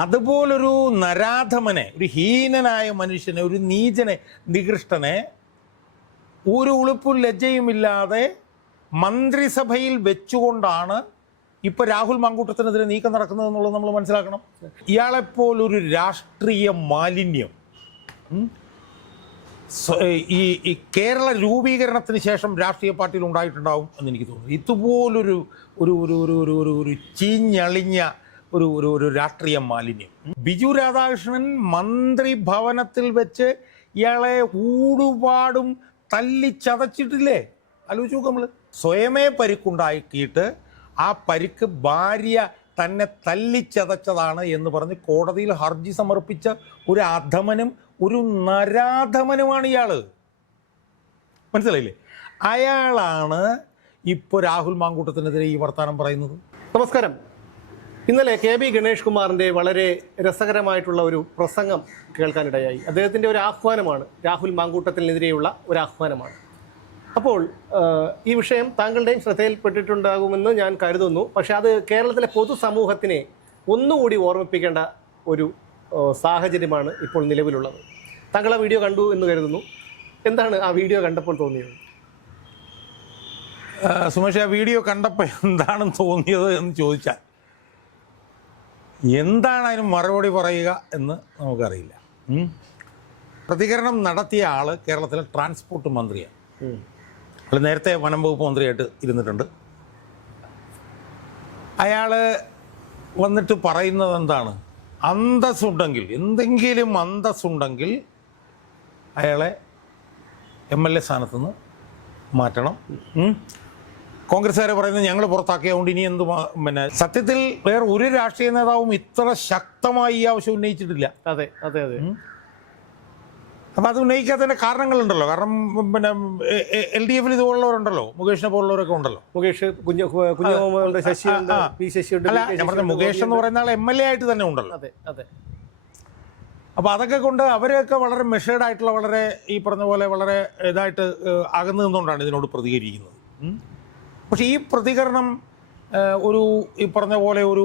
അതുപോലൊരു നരാധമനെ ഒരു ഹീനനായ മനുഷ്യനെ ഒരു നീചനെ നികൃഷ്ടനെ ഒരു ഉളുപ്പും ലജ്ജയുമില്ലാതെ മന്ത്രിസഭയിൽ വെച്ചുകൊണ്ടാണ് ഇപ്പൊ രാഹുൽ മാങ്കൂട്ടത്തിനെതിരെ നീക്കം നടക്കുന്നത് എന്നുള്ളത് നമ്മൾ മനസ്സിലാക്കണം. ഇയാളെപ്പോലൊരു രാഷ്ട്രീയ മാലിന്യം. ഈ ഈ കേരള രൂപീകരണത്തിന് ശേഷം രാഷ്ട്രീയ പാർട്ടിയിൽ ഉണ്ടായിട്ടുണ്ടാവും എന്ന് എനിക്ക് തോന്നുന്നു. ഇതുപോലൊരു ഒരു ഒരു ഒരു ഒരു ഒരു ചീഞ്ഞളിഞ്ഞ ഒരു ഒരു ഒരു രാഷ്ട്രീയ മാലിന്യം. ബിജു രാധാകൃഷ്ണൻ മന്ത്രി ഭവനത്തിൽ വെച്ച് ഇയാളെ ഊടുപാടും തല്ലി ചതച്ചിട്ടില്ലേ ആലോചിച്ച് നോക്കാം നമ്മൾ സ്വയമേ പരിക്കുണ്ടാക്കിയിട്ട് ആ പരിക്ക് ഭാര്യ തന്നെ തല്ലിച്ചതച്ചതാണ് എന്ന് പറഞ്ഞ് കോടതിയിൽ ഹർജി സമർപ്പിച്ച ഒരു അധമനും ഒരു നരാധമനുമാണ് ഇയാൾ മനസ്സിലായില്ലേ? അയാളാണ് ഇപ്പോൾ രാഹുൽ മാങ്കൂട്ടത്തിനെതിരെ ഈ വർത്തമാനം പറയുന്നത്. നമസ്കാരം. ഇന്നലെ കെ ബി ഗണേഷ് കുമാറിന്റെ വളരെ രസകരമായിട്ടുള്ള ഒരു പ്രസംഗം കേൾക്കാനിടയായി. അദ്ദേഹത്തിന്റെ ഒരു ആഹ്വാനമാണ് രാഹുൽ മാങ്കൂട്ടത്തിനെതിരെയുള്ള ഒരു ആഹ്വാനമാണ്. അപ്പോൾ ഈ വിഷയം താങ്കളുടെയും ശ്രദ്ധയിൽപ്പെട്ടിട്ടുണ്ടാകുമെന്ന് ഞാൻ കരുതുന്നു. പക്ഷേ അത് കേരളത്തിലെ പൊതുസമൂഹത്തിനെ ഒന്നുകൂടി ഓർമ്മിപ്പിക്കേണ്ട ഒരു സാഹചര്യമാണ് ഇപ്പോൾ നിലവിലുള്ളത്. താങ്കൾ ആ വീഡിയോ കണ്ടു എന്ന് കരുതുന്നു. എന്താണ് ആ വീഡിയോ കണ്ടപ്പോൾ തോന്നിയത്? സുമേഷ് ആ വീഡിയോ കണ്ടപ്പോൾ എന്താണെന്ന് തോന്നിയത് എന്ന് ചോദിച്ചാൽ എന്താണ് അതിന് മറുപടി പറയുക എന്ന് നമുക്കറിയില്ല. പ്രതികരണം നടത്തിയ ആൾ കേരളത്തിലെ ട്രാൻസ്പോർട്ട് മന്ത്രിയാണ്. അല്ല അയാൾ നേരത്തെ വനം വകുപ്പ് മന്ത്രിയായിട്ട് ഇരുന്നിട്ടുണ്ട്. അയാൾ വന്നിട്ട് പറയുന്നത് എന്താണ്? അന്തസ്സുണ്ടെങ്കിൽ എന്തെങ്കിലും അന്തസ്സുണ്ടെങ്കിൽ അയാളെ എം എൽ എ സ്ഥാനത്തുനിന്ന് മാറ്റണം. കോൺഗ്രസ്സുകാരെ പറയുന്നത് ഞങ്ങൾ പുറത്താക്കിയതുകൊണ്ട് ഇനി എന്ത് പിന്നെ സത്യത്തിൽ വേറെ ഒരു രാഷ്ട്രീയ നേതാവും ഇത്ര ശക്തമായി ഈ ആവശ്യം ഉന്നയിച്ചിട്ടില്ല. അതെ അതെ അതെ. അപ്പം അത് ഉന്നയിക്കാത്തതിന്റെ കാരണങ്ങളുണ്ടല്ലോ. കാരണം പിന്നെ എൽ ഡി എഫിൽ ഇതുപോലുള്ളവരുണ്ടല്ലോ. മുകേഷിനെ പോലുള്ളവരൊക്കെ ഉണ്ടല്ലോ. മുകേഷ് കുഞ്ഞു ശശിയുണ്ട്. പി ശശിയുണ്ട് അല്ല വി കെ ഞാൻ പറഞ്ഞ മുകേഷ് എന്ന് പറയുന്ന ആൾ എം എൽ എ ആയിട്ട് തന്നെ ഉണ്ടല്ലോ. അതെ അതെ. അപ്പോൾ അതൊക്കെ കൊണ്ട് അവരെയൊക്കെ വളരെ മെഷേർഡ് ആയിട്ടുള്ള വളരെ ഈ പറഞ്ഞ പോലെ വളരെ ഇതായിട്ട് അകന്നു നിന്നുകൊണ്ടാണ് ഇതിനോട് പ്രതികരിക്കുന്നത്. പക്ഷേ ഈ പ്രതികരണം ഒരു ഈ പറഞ്ഞ പോലെ ഒരു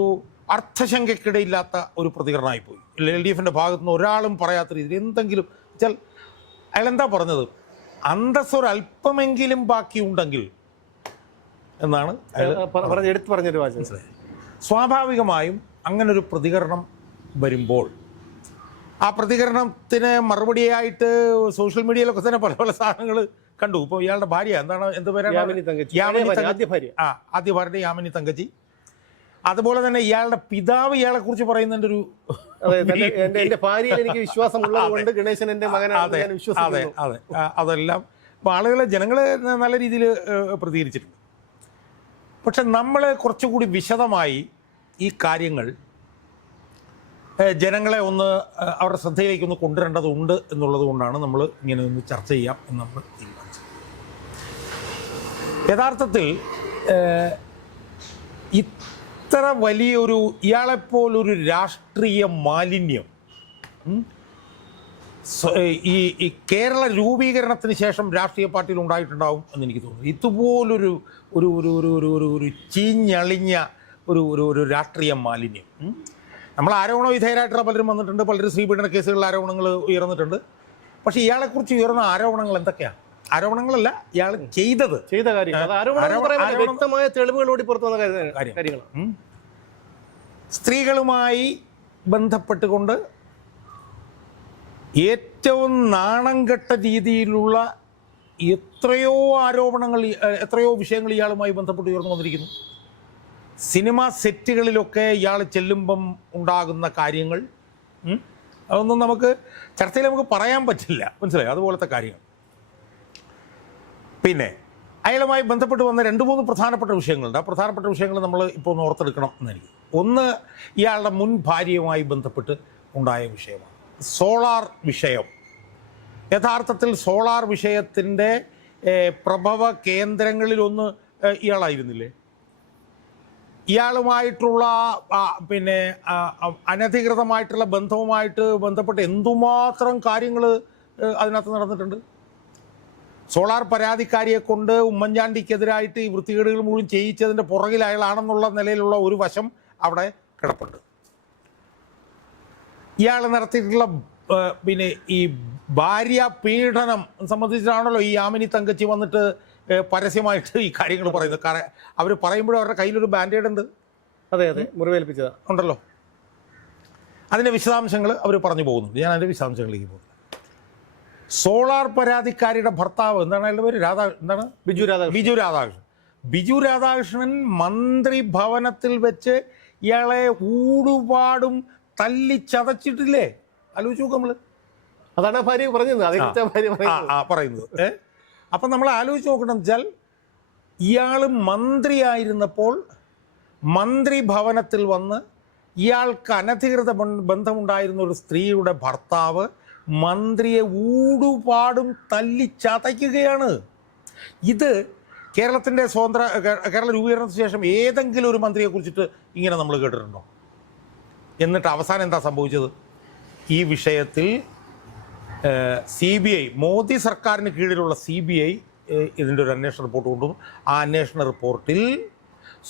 അർത്ഥശങ്കയ്ക്കിടയില്ലാത്ത ഒരു പ്രതികരണമായിപ്പോയി എൽ ഡി എഫിന്റെ ഭാഗത്തു നിന്ന് ഒരാളും പറയാത്ത രീതിയിൽ എന്തെങ്കിലും വെച്ചാൽ അയാളെന്താ എന്താ പറഞ്ഞത്? അന്തസ് ഒരു അല്പമെങ്കിലും ബാക്കിയുണ്ടെങ്കിൽ എന്നാണ് എടുത്തു പറഞ്ഞൊരു വാചകം. സ്വാഭാവികമായും അങ്ങനൊരു പ്രതികരണം വരുമ്പോൾ ആ പ്രതികരണത്തിന് മറുപടിയായിട്ട് സോഷ്യൽ മീഡിയയിലൊക്കെ തന്നെ പല പല സാധനങ്ങൾ കണ്ടു. ഇപ്പോൾ ഇയാളുടെ ഭാര്യ എന്താണ് എന്ത് പേരാണ്. ആദ്യ ഭാര്യ. ആ ആദ്യ ഭാര്യ യാമിനി തങ്കച്ചി. അതുപോലെ തന്നെ ഇയാളുടെ പിതാവ് ഇയാളെ കുറിച്ച് പറയുന്നതിന്റെ ഒരു എന്റെ ഭാര്യയിൽ എനിക്ക് ഗണേശൻ എന്റെ മകനാണ് അതെ അതെ അതെല്ലാം അപ്പോൾ ആളുകളെ ജനങ്ങളെ നല്ല രീതിയിൽ പ്രതികരിച്ചിട്ടുണ്ട്. പക്ഷെ നമ്മൾ കുറച്ചുകൂടി വിശദമായി ഈ കാര്യങ്ങൾ ജനങ്ങളെ ഒന്ന് അവരുടെ ശ്രദ്ധയിലേക്ക് ഒന്ന് കൊണ്ടുവരേണ്ടതുണ്ട് എന്നുള്ളത് കൊണ്ടാണ് നമ്മൾ ഇങ്ങനെ ഒന്ന് ചർച്ച ചെയ്യാം എന്ന് നമ്മൾ യഥാർത്ഥത്തിൽ ഇത്ര വലിയൊരു ഇയാളെപ്പോലൊരു രാഷ്ട്രീയ മാലിന്യം ഈ ഈ കേരള രൂപീകരണത്തിന് ശേഷം രാഷ്ട്രീയ പാർട്ടിയിൽ ഉണ്ടായിട്ടുണ്ടാവും എന്ന് എനിക്ക് തോന്നുന്നു. ഇതുപോലൊരു ഒരു ഒരു ഒരു ഒരു ഒരു ഒരു ചീഞ്ഞളിഞ്ഞ ഒരു ഒരു ഒരു രാഷ്ട്രീയ മാലിന്യം നമ്മൾ ആരോപണ വിധേയരായിട്ടുള്ള പലരും വന്നിട്ടുണ്ട്. പലരും ശ്രീപീഡന കേസുകളിൽ ആരോപണങ്ങൾ ഉയർന്നിട്ടുണ്ട്. പക്ഷേ ഇയാളെക്കുറിച്ച് ഉയർന്ന ആരോപണങ്ങൾ എന്തൊക്കെയാണ്? ആരോപണങ്ങളല്ല ഇയാൾ ചെയ്തത്. ചെയ്ത കാര്യങ്ങൾ. വ്യക്തമായ തെളിവുകളോടി പുറത്തു വന്ന സ്ത്രീകളുമായി ബന്ധപ്പെട്ടുകൊണ്ട് ഏറ്റവും നാണം കെട്ട രീതിയിലുള്ള എത്രയോ ആരോപണങ്ങൾ എത്രയോ വിഷയങ്ങൾ ഇയാളുമായി ബന്ധപ്പെട്ട് ഉയർന്നു വന്നിരിക്കുന്നു. സിനിമ സെറ്റുകളിലൊക്കെ ഇയാൾ ചെല്ലുമ്പം ഉണ്ടാകുന്ന കാര്യങ്ങൾ അതൊന്നും നമുക്ക് ചർച്ചയിൽ നമുക്ക് പറയാൻ പറ്റില്ല. മനസ്സിലായോ? അതുപോലത്തെ കാര്യങ്ങൾ. പിന്നെ അയാളുമായി ബന്ധപ്പെട്ട് വന്ന രണ്ട് മൂന്ന് പ്രധാനപ്പെട്ട വിഷയങ്ങളുണ്ട്. ആ പ്രധാനപ്പെട്ട വിഷയങ്ങൾ നമ്മൾ ഇപ്പോൾ ഒന്ന് ഓർത്തെടുക്കണം എന്നെനിക്ക് ഒന്ന് ഇയാളുടെ മുൻ ഭാര്യയുമായി ബന്ധപ്പെട്ട് ഉണ്ടായ വിഷയമാണ്. സോളാർ വിഷയം. യഥാർത്ഥത്തിൽ സോളാർ വിഷയത്തിന്റെ പ്രഭവ കേന്ദ്രങ്ങളിലൊന്ന് ഇയാളായിരുന്നില്ലേ? ഇയാളുമായിട്ടുള്ള പിന്നെ അനധികൃതമായിട്ടുള്ള ബന്ധവുമായിട്ട് ബന്ധപ്പെട്ട് എന്തുമാത്രം കാര്യങ്ങൾ അതിനകത്ത് നടന്നിട്ടുണ്ട്? സോളാർ പരാതിക്കാരിയെ കൊണ്ട് ഉമ്മൻചാണ്ടിക്കെതിരായിട്ട് ഈ വൃത്തികേടുകൾ മുഴുവൻ ചെയ്യിച്ചതിന്റെ പുറകിൽ അയാളാണെന്നുള്ള നിലയിലുള്ള ഒരു വശം അവിടെ കിടപ്പുണ്ട്. ഇയാൾ നടത്തിയിട്ടുള്ള പിന്നെ ഈ ഭാര്യ പീഡനം സംബന്ധിച്ചിട്ടാണല്ലോ ഈ യാമിനി തങ്കച്ചി വന്നിട്ട് പരസ്യമായിട്ട് ഈ കാര്യങ്ങൾ പറയുന്നത്. കാരണം അവർ പറയുമ്പോഴും അവരുടെ കയ്യിലൊരു ബാൻഡേഡ് ഉണ്ട്. അതെ അതെ. മുറിവേൽപ്പിച്ചതാണ് ഉണ്ടല്ലോ. അതിന്റെ വിശദാംശങ്ങൾ അവർ പറഞ്ഞു പോകുന്നുണ്ട് ഞാൻ അതിന്റെ വിശദാംശങ്ങളിലേക്ക് പോകുന്നു. സോളാർ പരാതിക്കാരിയുടെ ഭർത്താവ് എന്താണ് അയാളുടെ പേര്? രാധാ എന്താണ്? ബിജു രാധാ ബിജു രാധാകൃഷ്ണൻ. ബിജു രാധാകൃഷ്ണൻ മന്ത്രി ഭവനത്തിൽ വെച്ച് ഇയാളെ ഊടുപാടും തല്ലി ചതച്ചിട്ടില്ലേ ആലോചിച്ച് നോക്ക് നമ്മൾ. അതാണ് ഭാര്യ പറഞ്ഞത്. പറയുന്നത്. അപ്പം നമ്മൾ ആലോചിച്ച് നോക്കണം വെച്ചാൽ ഇയാൾ മന്ത്രിയായിരുന്നപ്പോൾ മന്ത്രി ഭവനത്തിൽ വന്ന് ഇയാൾക്ക് അനധികൃത ബന്ധ- ബന്ധമുണ്ടായിരുന്ന ഒരു സ്ത്രീയുടെ ഭർത്താവ് മന്ത്രിയെ ഊടുപാടും തല്ലി ചതയ്ക്കുകയാണ്. ഇത് കേരളത്തിന്റെ സ്വതന്ത്ര കേരള രൂപീകരണത്തിന് ശേഷം ഏതെങ്കിലും ഒരു മന്ത്രിയെ കുറിച്ചിട്ട് ഇങ്ങനെ നമ്മൾ കേട്ടിട്ടുണ്ടോ? എന്നിട്ട് അവസാനം എന്താ സംഭവിച്ചത്? ഈ വിഷയത്തിൽ സി ബി ഐ മോദി സർക്കാരിന് കീഴിലുള്ള സി ബി ഐ ഇതിന്റെ ഒരു അന്വേഷണ റിപ്പോർട്ട് കൊണ്ടുവന്നു. ആ അന്വേഷണ റിപ്പോർട്ടിൽ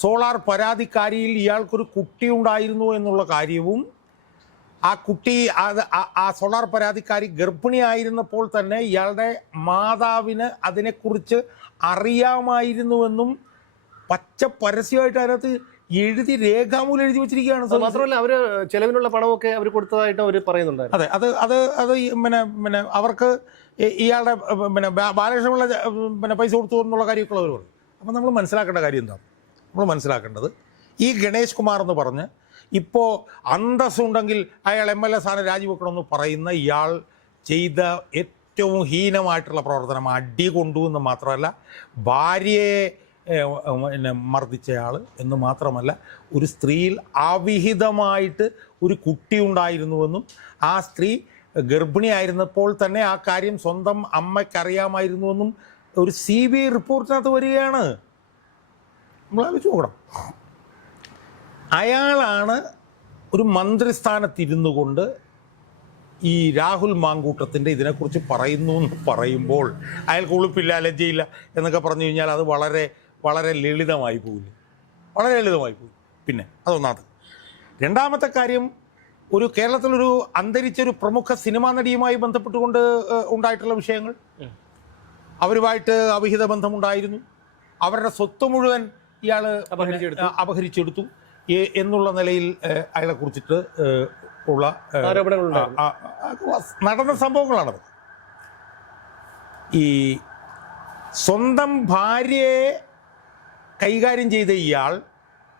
സോളാർ പരാതിക്കാരിയിൽ ഇയാൾക്കൊരു കുട്ടി ഉണ്ടായിരുന്നു എന്നുള്ള കാര്യവും ആ കുട്ടി അത് ആ- സോളാർ പരാതിക്കാരി ഗർഭിണിയായിരുന്നപ്പോൾ തന്നെ ഇയാളുടെ മാതാവിന് അതിനെക്കുറിച്ച് അറിയാമായിരുന്നുവെന്നും പച്ച പരസ്യമായിട്ട് അതിനകത്ത് എഴുതി രേഖാമൂലം എഴുതി വെച്ചിരിക്കുകയാണ് മാത്രമല്ല അവർ ചെലവിനുള്ള പണമൊക്കെ അവർ കൊടുത്തതായിട്ട് അവർ പറയുന്നുണ്ട് അതെ അത് അത് അത് പിന്നെ പിന്നെ അവർക്ക് ഇയാളുടെ പിന്നെ ബാലകൃഷ്ണമുള്ള പിന്നെ പൈസ കൊടുത്തു എന്നുള്ള കാര്യമൊക്കെ അവർ പറഞ്ഞു. അപ്പം നമ്മൾ മനസ്സിലാക്കേണ്ട കാര്യം എന്താണ് നമ്മൾ മനസ്സിലാക്കേണ്ടത് ഈ ഗണേഷ് കുമാർ എന്ന് പറഞ്ഞ് ഇപ്പോൾ അന്തസ്സുണ്ടെങ്കിൽ അയാൾ എം എൽ എ സ്ഥാനം രാജിവെക്കണമെന്ന് പറയുന്ന ഇയാൾ ചെയ്ത ഏറ്റവും ഹീനമായിട്ടുള്ള പ്രവർത്തനം അടി കൊണ്ടു എന്ന് മാത്രമല്ല ഭാര്യയെ പിന്നെ മർദ്ദിച്ചയാൾ എന്ന് മാത്രമല്ല ഒരു സ്ത്രീയിൽ അവിഹിതമായിട്ട് ഒരു കുട്ടി ഉണ്ടായിരുന്നുവെന്നും ആ സ്ത്രീ ഗർഭിണിയായിരുന്നപ്പോൾ തന്നെ ആ കാര്യം സ്വന്തം അമ്മയ്ക്കറിയാമായിരുന്നുവെന്നും ഒരു സി ബി ഐ റിപ്പോർട്ടിനകത്ത് വരികയാണ്. നമ്മൾ ആലോചിച്ച് നോക്കണം. അയാളാണ് ഒരു മന്ത്രിസ്ഥാനത്തിരുന്നു കൊണ്ട് ഈ രാഹുൽ മാങ്കൂട്ടത്തിന്റെ ഇതിനെക്കുറിച്ച് പറയുന്നു എന്ന് പറയുമ്പോൾ അയാൾക്ക് ഉളുപ്പില്ല ലജ്ജയില്ല എന്നൊക്കെ പറഞ്ഞു കഴിഞ്ഞാൽ അത് വളരെ വളരെ ലളിതമായി പോകില്ല വളരെ ലളിതമായി പോകും പിന്നെ അതൊന്നാമത്. രണ്ടാമത്തെ കാര്യം ഒരു കേരളത്തിലൊരു അന്തരിച്ചൊരു പ്രമുഖ സിനിമാ നടിയുമായി ബന്ധപ്പെട്ടുകൊണ്ട് ഉണ്ടായിട്ടുള്ള വിഷയങ്ങൾ. അവരുമായിട്ട് അവിഹിത ബന്ധമുണ്ടായിരുന്നു. അവരുടെ സ്വത്ത് മുഴുവൻ ഇയാൾ അപഹരിച്ചെടുത്തു. എന്നുള്ള നിലയിൽ അയാളെ കുറിച്ചിട്ട് ഉള്ള നടന്ന സംഭവങ്ങളാണത് ഈ സ്വന്തം ഭാര്യയെ കൈകാര്യം ചെയ്ത ഇയാൾ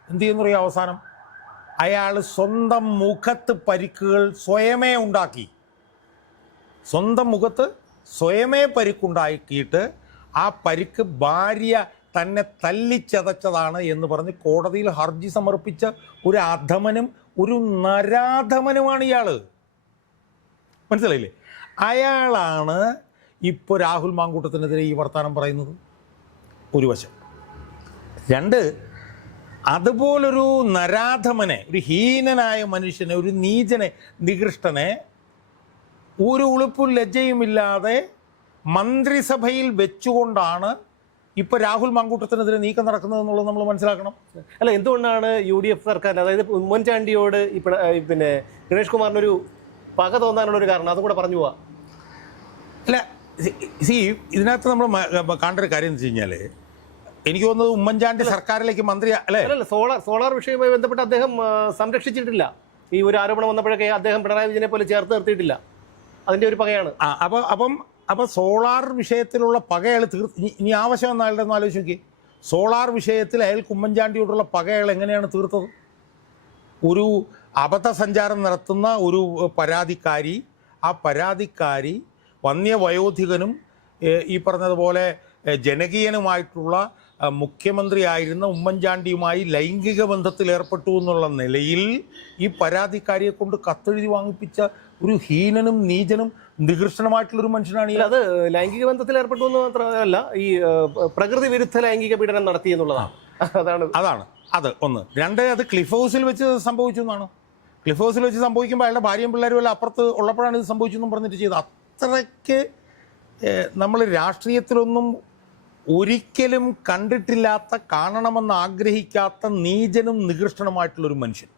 എന്ത് ചെയ്യുന്നു പറയാം അവസാനം? അയാൾ സ്വന്തം മുഖത്ത് പരിക്കുകൾ സ്വയമേ ഉണ്ടാക്കി. സ്വന്തം മുഖത്ത് സ്വയമേ പരിക്കുണ്ടാക്കിയിട്ട് ആ പരിക്ക് ഭാര്യ തന്നെ തല്ലിച്ചതച്ചതാണ് എന്ന് പറഞ്ഞ് കോടതിയിൽ ഹർജി സമർപ്പിച്ച ഒരു അധമനും ഒരു നരാധമനുമാണ് ഇയാൾ മനസ്സിലായില്ലേ? അയാളാണ് ഇപ്പോൾ രാഹുൽ മാങ്കൂട്ടത്തിനെതിരെ ഈ വർത്തമാനം പറയുന്നത്. ഒരു വശം. രണ്ട് അതുപോലൊരു നരാധമനെ ഒരു ഹീനനായ മനുഷ്യനെ ഒരു നീചനെ നികൃഷ്ടനെ ഒരു ഉളുപ്പും ലജ്ജയുമില്ലാതെ മന്ത്രിസഭയിൽ വെച്ചുകൊണ്ടാണ് ഇപ്പോൾ രാഹുൽ മങ്കൂട്ടത്തിനെതിരെ നീക്കം നടക്കുന്നത് എന്നുള്ളത് നമ്മൾ മനസ്സിലാക്കണം. അല്ല എന്തുകൊണ്ടാണ് യു ഡി എഫ് സർക്കാർ അതായത് ഉമ്മൻചാണ്ടിയോട് ഈ പിന്നെ ഗണേഷ് കുമാറിനൊരു പക തോന്നാനുള്ള ഒരു കാരണം അതും കൂടെ പറഞ്ഞു പോവാ. അല്ല സി ഇതിനകത്ത് നമ്മൾ കാണേണ്ട ഒരു കാര്യം എന്ന് വെച്ച് കഴിഞ്ഞാൽ എനിക്ക് തോന്നുന്നത് ഉമ്മൻചാണ്ടി സർക്കാരിലേക്ക് മന്ത്രി അല്ലേ? അല്ലല്ല സോളാർ സോളാർ വിഷയവുമായി ബന്ധപ്പെട്ട് അദ്ദേഹം സംരക്ഷിച്ചിട്ടില്ല. ഈ ഒരു ആരോപണം വന്നപ്പോഴൊക്കെ അദ്ദേഹം പിണറായി വിജയനെ പോലെ ചേർത്ത് നിർത്തിയിട്ടില്ല. അതിന്റെ ഒരു പകയാണ്. അപ്പോൾ അപ്പം അപ്പോൾ സോളാർ വിഷയത്തിലുള്ള പക അയാൾ തീർ ഇനി- ആവശ്യം എന്ന അയാളുടെ ഒന്ന് ആലോചിച്ച് നോക്കി സോളാർ വിഷയത്തിൽ അയാൾ കുമ്മൻചാണ്ടിയോടുള്ള പക അയാൾ എങ്ങനെയാണ് തീർത്തത്? ഒരു അബദ്ധസഞ്ചാരം നടത്തുന്ന ഒരു പരാതിക്കാരി ആ പരാതിക്കാരി വന്യവയോധികനും വയോധികനും ഈ പറഞ്ഞതുപോലെ ജനകീയനുമായിട്ടുള്ള മുഖ്യമന്ത്രിയായിരുന്ന ഉമ്മൻചാണ്ടിയുമായി ലൈംഗിക ബന്ധത്തിൽ ഏർപ്പെട്ടു എന്നുള്ള നിലയിൽ ഈ പരാതിക്കാരിയെ കൊണ്ട് കത്തെഴുതി വാങ്ങിപ്പിച്ച ഒരു ഹീനനും നീചനും നികൃഷ്ടനുമായിട്ടുള്ളൊരു മനുഷ്യനാണ് ഈ അത് ലൈംഗിക ബന്ധത്തിൽ ഏർപ്പെട്ടു എന്ന് മാത്രമല്ല ഈ പ്രകൃതി വിരുദ്ധ ലൈംഗിക പീഡനം നടത്തി എന്നുള്ളതാണ്. അതാണ്. അതാണ്. അത് ഒന്ന്. രണ്ട് അത് ക്ലിഫ് ഹൗസിൽ വെച്ച് സംഭവിച്ചു എന്നാണ്. ക്ലിഫ് ഹൗസിൽ വെച്ച് സംഭവിക്കുമ്പോൾ അയാളുടെ ഭാര്യയും പിള്ളേരും എല്ലാം അപ്പുറത്ത് ഉള്ളപ്പോഴാണ് ഇത് സംഭവിച്ചെന്നും പറഞ്ഞിട്ട് ചെയ്തത്. അത്രയ്ക്ക് നമ്മൾ രാഷ്ട്രീയത്തിലൊന്നും ഒരിക്കലും കണ്ടിട്ടില്ലാത്ത കാണണമെന്ന് ആഗ്രഹിക്കാത്ത നീചനും നികൃഷ്ടനുമായിട്ടുള്ളൊരു മനുഷ്യൻ.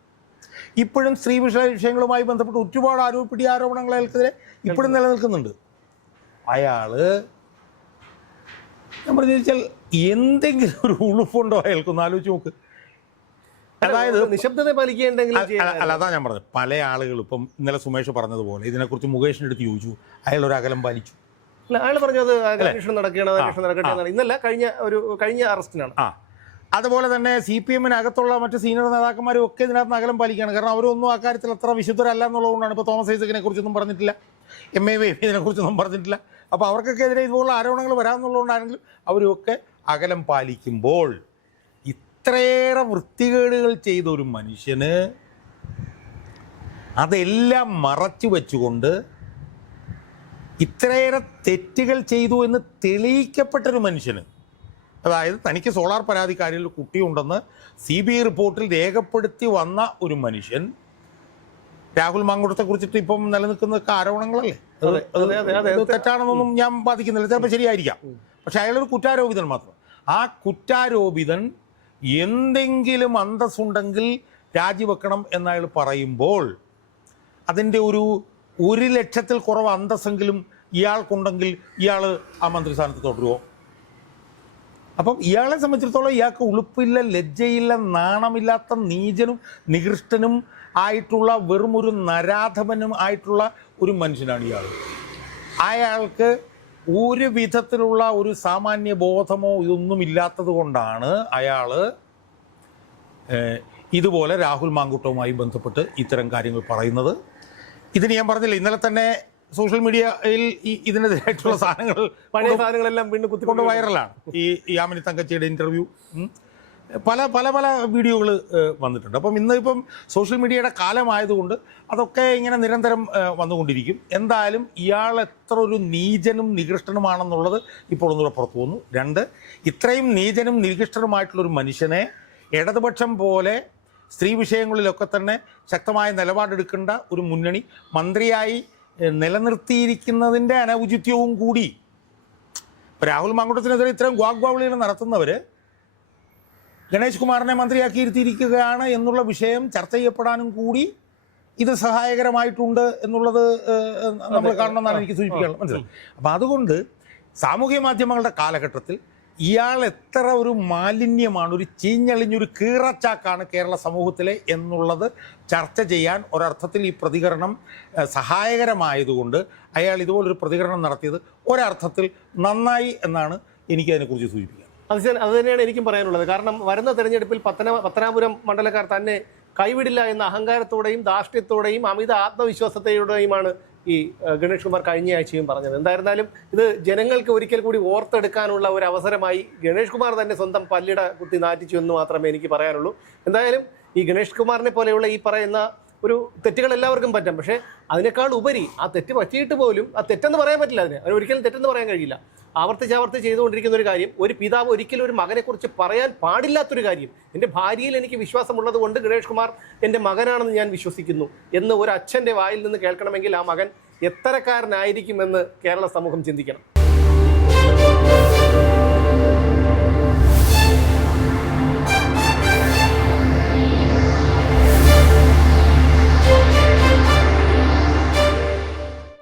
ഇപ്പോഴും സ്ത്രീ വിഷയ വിഷയങ്ങളുമായി ബന്ധപ്പെട്ട് ഒരുപാട് ആരോപിടി ആരോപണങ്ങൾ അയാൾക്കെതിരെ ഇപ്പോഴും നിലനിൽക്കുന്നുണ്ട്. അയാൾ നമ്മൾ ചോദിച്ചാൽ എന്തെങ്കിലും ഒരു ഉളുപ്പുണ്ടോ അയാൾക്കൊന്ന് ആലോചിച്ച് നോക്ക്. അതായത് നിശബ്ദത പാലിക്കേണ്ടെങ്കിൽ അല്ല അതാ ഞാൻ പറഞ്ഞത്. പല ആളുകൾ ഇപ്പം ഇന്നലെ സുമേഷ് പറഞ്ഞതുപോലെ ഇതിനെക്കുറിച്ച് മുകേഷിന്റെ അടുത്ത് ചോദിച്ചു. അയാൾ ഒരു അകലം പാലിച്ചു. അയാൾ പറഞ്ഞത് അന്വേഷണം നടക്കുകയാണ് അന്വേഷണം നടക്കട്ടെ ഇന്നല്ല കഴിഞ്ഞ ഒരു കഴിഞ്ഞ അറസ്റ്റിനാണ്. ആ. അതുപോലെ തന്നെ സി പി എമ്മിനകത്തുള്ള മറ്റ് സീനിയർ നേതാക്കന്മാരും ഒക്കെ ഇതിനകത്ത് അകലം പാലിക്കുകയാണ്. കാരണം അവരൊന്നും അക്കാര്യത്തിൽ അത്ര വിശുദ്ധരല്ല എന്നുള്ളതുകൊണ്ടാണ് ഇപ്പോൾ തോമസ് ഐസക്കിനെ കുറിച്ചൊന്നും പറഞ്ഞിട്ടില്ല. എം എ വി ഇതിനെ കുറിച്ചൊന്നും പറഞ്ഞിട്ടില്ല. അപ്പോൾ അവർക്കൊക്കെ എതിരെ ഇതുപോലുള്ള ആരോപണങ്ങൾ വരാമെന്നുള്ളതുകൊണ്ടാണെങ്കിലും അവരൊക്കെ അകലം പാലിക്കുമ്പോൾ ഇത്രയേറെ വൃത്തികേടുകൾ ചെയ്ത ഒരു മനുഷ്യന് അതെല്ലാം മറച്ചു വെച്ചുകൊണ്ട് ഇത്രയേറെ തെറ്റുകൾ ചെയ്തു എന്ന് തെളിയിക്കപ്പെട്ടൊരു മനുഷ്യന് അതായത് തനിക്ക് സോളാർ പരാതിക്കാരിൽ കുട്ടിയുണ്ടെന്ന് സി ബി ഐ റിപ്പോർട്ടിൽ രേഖപ്പെടുത്തി വന്ന ഒരു മനുഷ്യൻ രാഹുൽ മാങ്കുടത്തെ കുറിച്ചിട്ട് ഇപ്പം നിലനിൽക്കുന്ന ആരോപണങ്ങളല്ലേ. തെറ്റാണെന്നൊന്നും ഞാൻ ബാധിക്കുന്നില്ല ചിലപ്പോൾ ശരിയായിരിക്കാം. പക്ഷെ അയാളൊരു കുറ്റാരോപിതൻ മാത്രം. ആ കുറ്റാരോപിതൻ എന്തെങ്കിലും അന്തസ്സുണ്ടെങ്കിൽ രാജിവെക്കണം എന്നയാൾ പറയുമ്പോൾ അതിന്റെ ഒരു ഒരു ലക്ഷത്തിൽ കുറവ് അന്തസ്സെങ്കിലും ഇയാൾക്കുണ്ടെങ്കിൽ ഇയാൾ ആ മന്ത്രിസ്ഥാനത്ത് തുടരുമോ അപ്പം ഇയാളെ സംബന്ധിച്ചിടത്തോളം ഇയാൾക്ക് ഉളുപ്പില്ല ലജ്ജയില്ല നാണമില്ലാത്ത നീചനും നികൃഷ്ടനും ആയിട്ടുള്ള വെറും ഒരു നരാധപനും ആയിട്ടുള്ള ഒരു മനുഷ്യനാണ് ഇയാൾ. അയാൾക്ക് ഒരു വിധത്തിലുള്ള ഒരു സാമാന്യ ബോധമോ ഇതൊന്നും ഇല്ലാത്തത് കൊണ്ടാണ് അയാൾ ഇതുപോലെ രാഹുൽ മാങ്കുട്ടവുമായി ബന്ധപ്പെട്ട് ഇത്തരം കാര്യങ്ങൾ പറയുന്നത്. ഇതിന് ഞാൻ പറഞ്ഞില്ല ഇന്നലെ തന്നെ സോഷ്യൽ മീഡിയയിൽ ഈ ഇതിനെതിരായിട്ടുള്ള സാധനങ്ങൾ പഴയ സാധനങ്ങളെല്ലാം വീണ്ടും കുത്തിക്കൊണ്ട് വൈറലാണ്. ഈ യാമിനി തങ്കച്ചിയുടെ ഇന്റർവ്യൂ പല പല പല വീഡിയോകൾ വന്നിട്ടുണ്ട്. അപ്പം ഇന്ന് ഇപ്പം സോഷ്യൽ മീഡിയയുടെ കാലമായതുകൊണ്ട് അതൊക്കെ ഇങ്ങനെ നിരന്തരം വന്നുകൊണ്ടിരിക്കും. എന്തായാലും ഇയാൾ എത്ര ഒരു നീചനും നികൃഷ്ടനുമാണെന്നുള്ളത് ഇപ്പോൾ ഒന്നുകൂടെ പുറത്തു വന്നു രണ്ട് ഇത്രയും നീചനും നികൃഷ്ടനുമായിട്ടുള്ളൊരു മനുഷ്യനെ ഇടതുപക്ഷം പോലെ സ്ത്രീ വിഷയങ്ങളിലൊക്കെ തന്നെ ശക്തമായ നിലപാടെടുക്കേണ്ട ഒരു മുന്നണി മന്ത്രിയായി നിലനിർത്തിയിരിക്കുന്നതിന്റെ അനൗചിത്യവും കൂടി. രാഹുൽ മാങ്കുട്ടത്തിനെതിരെ ഇത്തരം വാഗ്വാവിളികൾ നടത്തുന്നവർ ഗണേഷ് കുമാറിനെ മന്ത്രിയാക്കിയിരുത്തിയിരിക്കുകയാണ് എന്നുള്ള വിഷയം ചർച്ച ചെയ്യപ്പെടാനും കൂടി ഇത് സഹായകരമായിട്ടുണ്ട് എന്നുള്ളത് നമ്മൾ കാണണമെന്നാണ് എനിക്ക് സൂചിപ്പിക്കാനുള്ളത്. മനസ്സിലായി? അപ്പം അതുകൊണ്ട് സാമൂഹ്യ മാധ്യമങ്ങളുടെ കാലഘട്ടത്തിൽ ഇയാൾ എത്ര ഒരു മാലിന്യമാണ് ഒരു ചീഞ്ഞളിഞ്ഞൊരു കീറച്ചാക്കാണ് കേരള സമൂഹത്തിലെ എന്നുള്ളത് ചർച്ച ചെയ്യാൻ ഒരർത്ഥത്തിൽ ഈ പ്രതികരണം സഹായകരമായതുകൊണ്ട് അയാൾ ഇതുപോലൊരു പ്രതികരണം നടത്തിയത് ഒരർത്ഥത്തിൽ നന്നായി എന്നാണ് എനിക്കതിനെക്കുറിച്ച് സൂചിപ്പിക്കുക അത് അത് തന്നെയാണ് എനിക്കും പറയാനുള്ളത്. കാരണം വരുന്ന തെരഞ്ഞെടുപ്പിൽ പത്തന പത്തനാപുരം മണ്ഡലക്കാർ തന്നെ കൈവിടില്ല എന്ന അഹങ്കാരത്തോടെയും ധാർഷ്ട്യത്തോടെയും അമിത ആത്മവിശ്വാസത്തോടെയുമാണ് ഈ ഗണേഷ് കുമാർ കഴിഞ്ഞ ആഴ്ചയും പറഞ്ഞത്. എന്തായിരുന്നാലും ഇത് ജനങ്ങൾക്ക് ഒരിക്കൽ കൂടി ഓർത്തെടുക്കാനുള്ള ഒരു അവസരമായി ഗണേഷ് കുമാർ തന്നെ സ്വന്തം പല്ലിട കുത്തി നാറ്റിച്ചു എന്ന് മാത്രമേ എനിക്ക് പറയാനുള്ളൂ. എന്തായാലും ഈ ഗണേഷ് കുമാറിനെ പോലെയുള്ള ഈ പറയുന്ന ഒരു തെറ്റുകൾ എല്ലാവർക്കും പറ്റാം. പക്ഷേ അതിനേക്കാൾ ഉപരി ആ തെറ്റ് പറ്റിയിട്ട് പോലും ആ തെറ്റെന്ന് പറയാൻ പറ്റില്ല അതിന്. അതിന് ഒരിക്കലും തെറ്റെന്ന് പറയാൻ കഴിയില്ല. ആവർത്തിച്ച് ആവർത്തിച്ച് ചെയ്തുകൊണ്ടിരിക്കുന്ന ഒരു കാര്യം ഒരു പിതാവ് ഒരിക്കലും ഒരു മകനെക്കുറിച്ച് പറയാൻ പാടില്ലാത്തൊരു കാര്യം. എന്റെ ഭാര്യയിൽ എനിക്ക് വിശ്വാസമുള്ളത് കൊണ്ട് ഗണേഷ് കുമാർ എന്റെ മകനാണെന്ന് ഞാൻ വിശ്വസിക്കുന്നു എന്ന് ഒരു അച്ഛന്റെ വായിൽ നിന്ന് കേൾക്കണമെങ്കിൽ ആ മകൻ എത്തരക്കാരനായിരിക്കുമെന്ന് കേരള സമൂഹം ചിന്തിക്കണം.